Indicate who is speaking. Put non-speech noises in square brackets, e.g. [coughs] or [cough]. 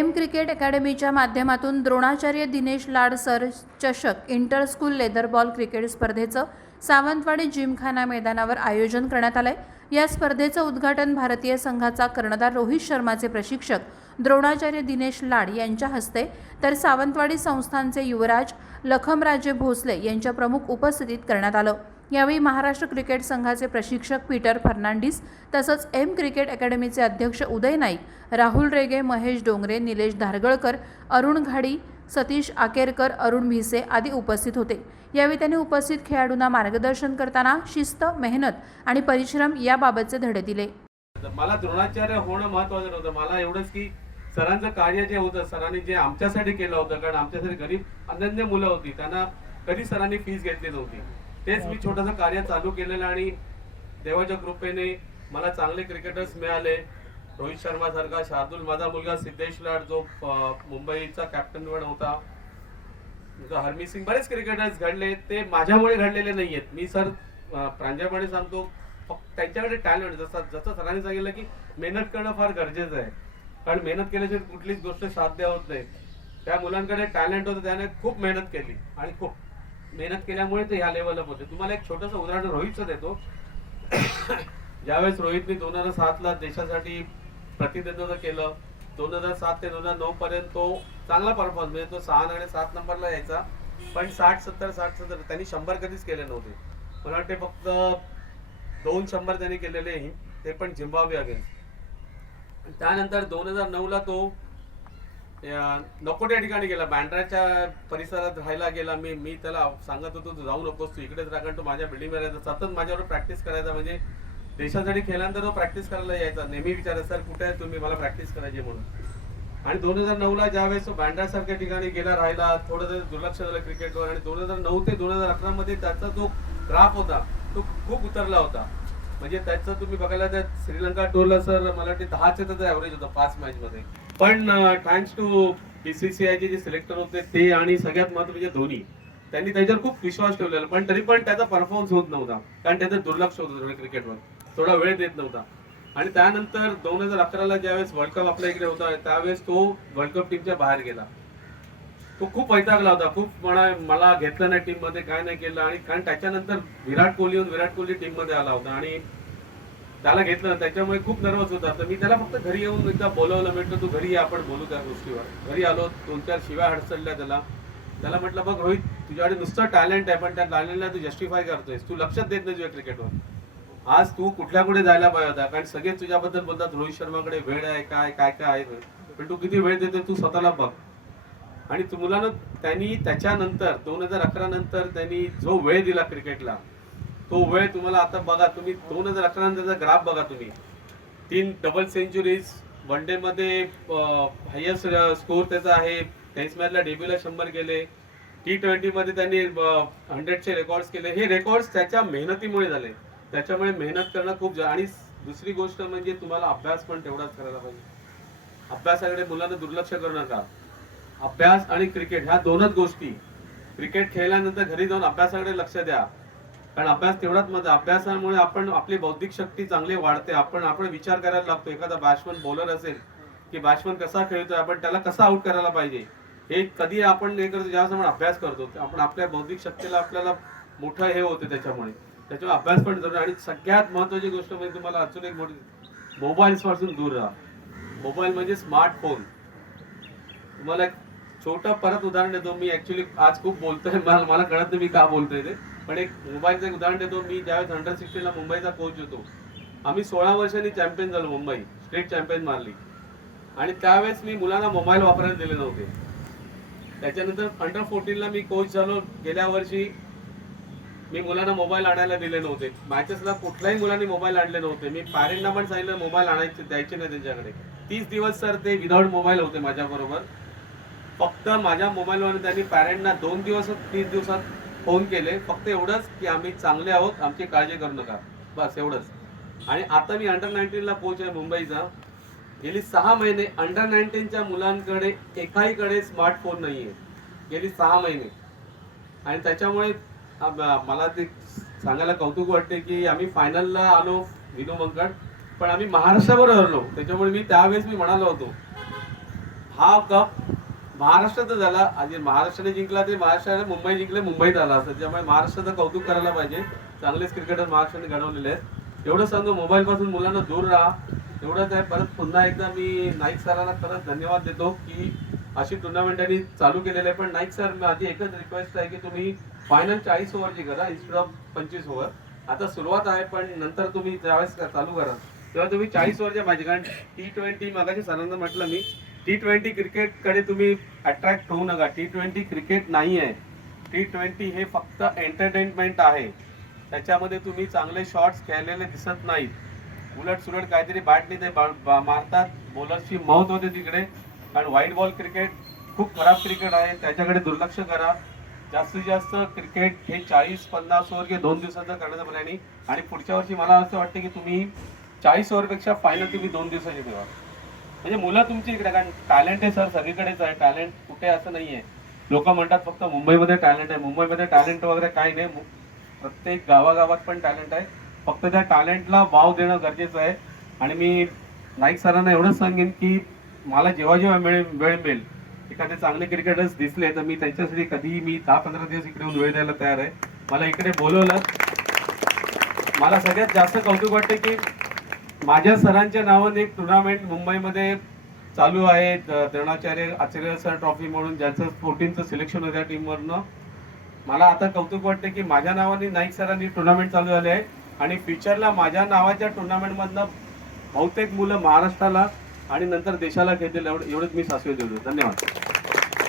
Speaker 1: M cricket अकॅडमीच्या माध्यमातून Dronacharya Dinesh Lad sir चषक inter school leather ball cricket स्पर्धेचं सावंतवाडी जिमखाना मैदानावर आयोजन करण्यात आलंय. या स्पर्धेचं उद्घाटन भारतीय संघाचा कर्णधार रोहित शर्माचे प्रशिक्षक द्रोणाचार्य दिनेश लाड यांच्या हस्ते तर सावंतवाडी संस्थानचे युवराज लखमराजे भोसले यांच्या प्रमुख उपस्थितीत करण्यात आलं. यावेळी महाराष्ट्र क्रिकेट संघाचे प्रशिक्षक पीटर फर्नांडिस तसंच एम क्रिकेट अकॅडमीचे अध्यक्ष उदय नाईक राहुल रेगे महेश डोंगरे निलेश धारगळकर अरुण घाडी सतीश आकेरकर अरुण भिसे आदी उपस्थित होते. यावेळी त्यांनी उपस्थित खेळाडूंना मार्गदर्शन करताना शिस्त मेहनत आणि परिश्रम याबाबतचे धडे दिले.
Speaker 2: मला द्रोणाचार्य होणं महत्वाचं नव्हतं. मला एवढंच की सरांचं कार्य जे होतं सरांनी जे आमच्यासाठी केलं होतं कारण आमच्यासाठी गरीब अनन्य मुलं होती. त्यांना कधी सरांनी फीस घेतली नव्हती. तेच मी छोटंसं कार्य चालू केलेलं आणि देवाच्या कृपेने मला चांगले क्रिकेटर्स मिळाले. रोहित शर्मा सारखा शार्दूल माझा मुलगा सिद्धेश लाड जो मुंबईचा कॅप्टन पण होता. हरमी सिंग बरेच क्रिकेटर्स घडले. ते माझ्यामुळे घडलेले नाहीयेत. मी सर प्रांजळपणे सांगतो त्यांच्याकडे टॅलेंट जसं जसं सरांनी सांगितलं की मेहनत करणं फार गरजेचं आहे. कारण मेहनत केल्याशिवाय कुठलीच गोष्ट साध्य होत नाही. त्या मुलांकडे टॅलेंट होतं त्याने खूप मेहनत केली आणि खूप. मेहनत केल्यामुळे ते ह्या लेवलला पोहोचले. तुम्हाला एक छोटंसं उदाहरण रोहितचं देतो. [coughs] ज्यावेळेस रोहितने दोन हजार सातला देशासाठी प्रतिनिधित्व केलं. दोन हजार सात ते दोन हजार नऊ पर्यंत तो चांगला परफॉर्मन्स म्हणजे तो सहा आणि सात नंबरला यायचा. पण साठ सत्तर साठ सत्तर त्यांनी शंभर कधीच केले नव्हते. मला वाटते फक्त दोन शंभर त्यांनी केलेले ते पण झिम्बाब्वे अगेन्स्ट त्यानंतर दोन हजार नऊला तो नको त्या ठिकाणी गेला. बँड्राच्या परिसरात राहायला गेला मी मी त्याला सांगत होतो तू जाऊ नकोस तू इकडेच राहा कारण तो माझ्या बिल्डिंग राहायचा. सतत माझ्यावर प्रॅक्टिस करायचा म्हणजे देशासाठी खेळल्यानंतर तो प्रॅक्टिस करायला यायचा. नेहमी विचारायचा सर कुठे आहे तुम्ही? मला प्रॅक्टिस करायची म्हणून. आणि दोन हजार नऊला ज्यावेळेस तो बँड्रासारख्या ठिकाणी गेला राहिला थोडं दुर्लक्ष झालं क्रिकेटवर आणि दोन हजार नऊ ते दोन हजार अकरा मध्ये त्याचा जो ग्राफ होता तो खूप उतरला होता. म्हणजे त्याचं तुम्ही बघायला त्या श्रीलंका टूरला सर मला वाटते दहाचे तर ॲव्हरेज होता पाच मॅच मध्ये. पण थँक्स टू बीसीसीआयचे जे सिलेक्टर होते ते आणि सगळ्यात महत्त्वाचे धोनी त्यांनी त्याच्यावर खूप विश्वास ठेवलेला. पण तरी पण त्याचा परफॉर्मन्स होत नव्हता. कारण त्याचं दुर्लक्ष होतं क्रिकेटवर थोडा वेळ देत नव्हता. आणि त्यानंतर दोन हजार अकराला ज्यावेळेस वर्ल्ड कप आपल्या इकडे होता त्यावेळेस तो वर्ल्ड कप टीमच्या बाहेर गेला. तो खूप वैतागला होता. खूप म्हणा मला घेतलं नाही टीममध्ये काय नाही केलं. आणि कारण त्याच्यानंतर विराट कोहली विराट कोहली टीममध्ये आला होता. आणि त्याला घेतलं त्याच्यामुळे खूप नर्वस होता तर मी त्याला फक्त घरी येऊन एकदा बोलवलं. म्हटलं तू घरी आपण बोलू त्या गोष्टीवर. घरी आलो दोन चार शिव्या हडसडल्या त्याला. त्याला म्हटलं बघ रोहित तुझ्याकडे नुसतं टॅलेंट आहे पण त्या टॅलेंटला तू जस्टिफाय करतोयस. तू लक्षात देत नाही तुझ्या क्रिकेटवर आज तू कुठल्या कुठे जायला पाहिजे होता? कारण सगळे तुझ्याबद्दल बोलतात रोहित शर्माकडे वेळ आहे काय काय काय आहे. पण तू किती वेळ देते तू स्वतःला बघ. आणि तू मुलानं त्यांनी त्याच्यानंतर दोन हजार अकरा नंतर त्यांनी जो वेळ दिला क्रिकेटला तो वेळ तुम्हाला आता बघा तुम्ही दोन हजार अकरा नंतरचा ग्राफ बघा तुम्ही. तीन डबल सेंचुरीज वन डे मध्ये हायएस्ट स्कोर त्याचा आहे. टेस्ट मॅचला डेब्यूला शंभर केले टी ट्वेंटी मध्ये त्यांनी हंड्रेडचे रेकॉर्ड्स केले. हे रेकॉर्ड्स त्याच्या मेहनतीमुळे झाले. त्याच्यामुळे मेहनत करणं खूप आणि दुसरी गोष्ट म्हणजे तुम्हाला अभ्यास पण तेवढाच करायला पाहिजे. अभ्यासाकडे मुलांना दुर्लक्ष करू नका. अभ्यास आणि क्रिकेट ह्या दोनच गोष्टी. क्रिकेट खेळल्यानंतर घरी जाऊन अभ्यासाकडे लक्ष द्या. कारण अभ्यास तेवढाच मजा अभ्यासामुळे आपण आपली बौद्धिक शक्ती चांगली वाढते. आपण आपण विचार करायला लागतो. एखादा बॅट्समन बॉलर असेल की बॅट्समन कसा खेळतोय आपण त्याला कसा आउट करायला पाहिजे? हे कधी आपण हे करतो ज्यावेळेस आपण अभ्यास करतो आपण आपल्या बौद्धिक शक्तीला आपल्याला मोठं हे होते त्याच्यामुळे. त्याच्यामुळे अभ्यास पण जरूर आणि सगळ्यात महत्वाची गोष्ट म्हणजे तुम्हाला अजून एक मोठी मोबाईल्सपासून दूर राहा. मोबाईल म्हणजे स्मार्टफोन तुम्हाला एक छोटं परत उदाहरण देतो. मी ऍक्च्युली आज खूप बोलतोय. मला मला कळत नाही मी का बोलतोय ते. पण एक मोबाईलचं एक उदाहरण देतो. मी ज्यावेळेस अंडर सिक्स्टीनला मुंबईचा कोच होतो आम्ही सोळा वर्षांनी चॅम्पियन झालो मुंबई स्टेट चॅम्पियन मारली आणि त्यावेळेस मी मुलांना मोबाईल वापरायला दिले नव्हते. त्याच्यानंतर अंडर फोर्टीनला मी कोच झालो. गेल्या वर्षी मी मुलांना मोबाईल आणायला दिले नव्हते. मॅचेसला कुठल्याही मुलांनी मोबाईल आणले नव्हते. मी पॅरेंटना पण सांगितलं मोबाईल आणायचे द्यायचे नाही त्यांच्याकडे. तीस दिवस सर ते विदाऊट मोबाईल होते माझ्याबरोबर. फक्त माझ्या मोबाईलवर त्यांनी पॅरेंटना दोन दिवस तीस दिवसात फोन केले फक्त एवढंच की आम्ही चांगले आहोत आमची काळजी करू नका. बस एवढंच. आणि आता मी अंडर नाईन्टीनला कोच आहे मुंबईचा. गेली सहा महिने अंडर नाईन्टीनच्या मुलांकडे एकाहीकडे स्मार्टफोन नाही आहे गेली सहा महिने. आणि त्याच्यामुळे मला ते सांगायला कौतुक वाटते की आम्ही फायनलला आलो विनू मंकड पण आम्ही महाराष्ट्रावर हरलो. त्याच्यामुळे मी त्यावेळेस मी म्हणालो होतो हा कप महाराष्ट्रात झाला. आणि महाराष्ट्राने जिंकला ते महाराष्ट्राने मुंबई जिंकले मुंबईत आला असं. त्यामुळे महाराष्ट्राचं कौतुक करायला पाहिजे. चांगलेच क्रिकेटर महाराष्ट्राने घडवलेले आहेत. एवढं सांगतो मोबाईल पासून मुलांना दूर राहा. एवढंच आहे. परत पुन्हा एकदा मी नाईक सरांना खरंच धन्यवाद देतो की अशी टुर्नामेंट त्यांनी चालू केलेली आहे. पण नाईक सर माझी एकच रिक्वेस्ट आहे की तुम्ही फायनल चाळीस ओव्हरची करा इन्स्टेड ऑफ पंचवीस ओव्हर आता सुरुवात आहे पण नंतर तुम्ही ज्यावेळेस चालू करा तेव्हा तुम्ही चाळीस ओव्हरच्या पाहिजे कारण टी ट्वेंटी मागाशी सरांना म्हटलं मी टी ट्वेंटी क्रिकेटकडे तुम्ही अट्रॅक्ट होऊ नका. टी ट्वेंटी क्रिकेट नाही आहे. टी ट्वेंटी हे फक्त एंटरटेनमेंट आहे. त्याच्यामध्ये तुम्ही चांगले शॉट्स खेळलेले दिसत नाहीत. उलट सुलट काहीतरी बॅटने ते बा- बा- मारतात. बॉलरची मौत होते तिकडे. कारण व्हाईट बॉल क्रिकेट खूप खराब क्रिकेट आहे. त्याच्याकडे दुर्लक्ष करा. जास्तीत जास्त क्रिकेट हे चाळीस पन्नास ओव्हर किंवा दोन दिवसाचं करण्याचा प्लॅनिंग आणि पुढच्या वर्षी मला असं वाटतं की तुम्ही चाळीस ओव्हरपेक्षा फायनल तुम्ही दोन दिवसाची ठेवा. म्हणजे मुलं तुमची इकडे कारण टॅलेंट आहे सर सगळीकडेच आहे टॅलेंट कुठे असं नाही आहे लोक म्हणतात फक्त मुंबईमध्ये टॅलेंट आहे. मुंबईमध्ये टॅलेंट वगैरे काही नाही. प्रत्येक गावागावात पण टॅलेंट आहे. फक्त त्या टॅलेंटला वाव देणं गरजेचं आहे. आणि मी नाईक सरांना एवढंच सांगेन की मला जेव्हा जेव्हा वेळ वेळ मिळेल. एखादे चांगले क्रिकेटर्स दिसले तर मी त्यांच्यासाठी कधीही मी दहा पंधरा दिवस इकडे येऊन वेळ द्यायला तयार आहे. मला इकडे बोलवलं. मला सगळ्यात जास्त कौतुक वाटतं की माझ्या सरांच्या नावाने एक टुर्नामेंट मुंबईमध्ये चालू आहे. द्रोणाचार्य आचार्य सर ट्रॉफी म्हणून ज्याचं फोर्टीनचं सिलेक्शन होतं त्या टीमवरनं मला आता कौतुक वाटते की माझ्या नावाने नाईक सरांनी टुर्नामेंट चालू झाले आहे. आणि फ्युचरला माझ्या नावाच्या टुर्नामेंटमधनं बहुतेक मुलं महाराष्ट्राला आणि नंतर देशाला खेळतील एवढं एवढंच मी शाश्वत देतो. धन्यवाद.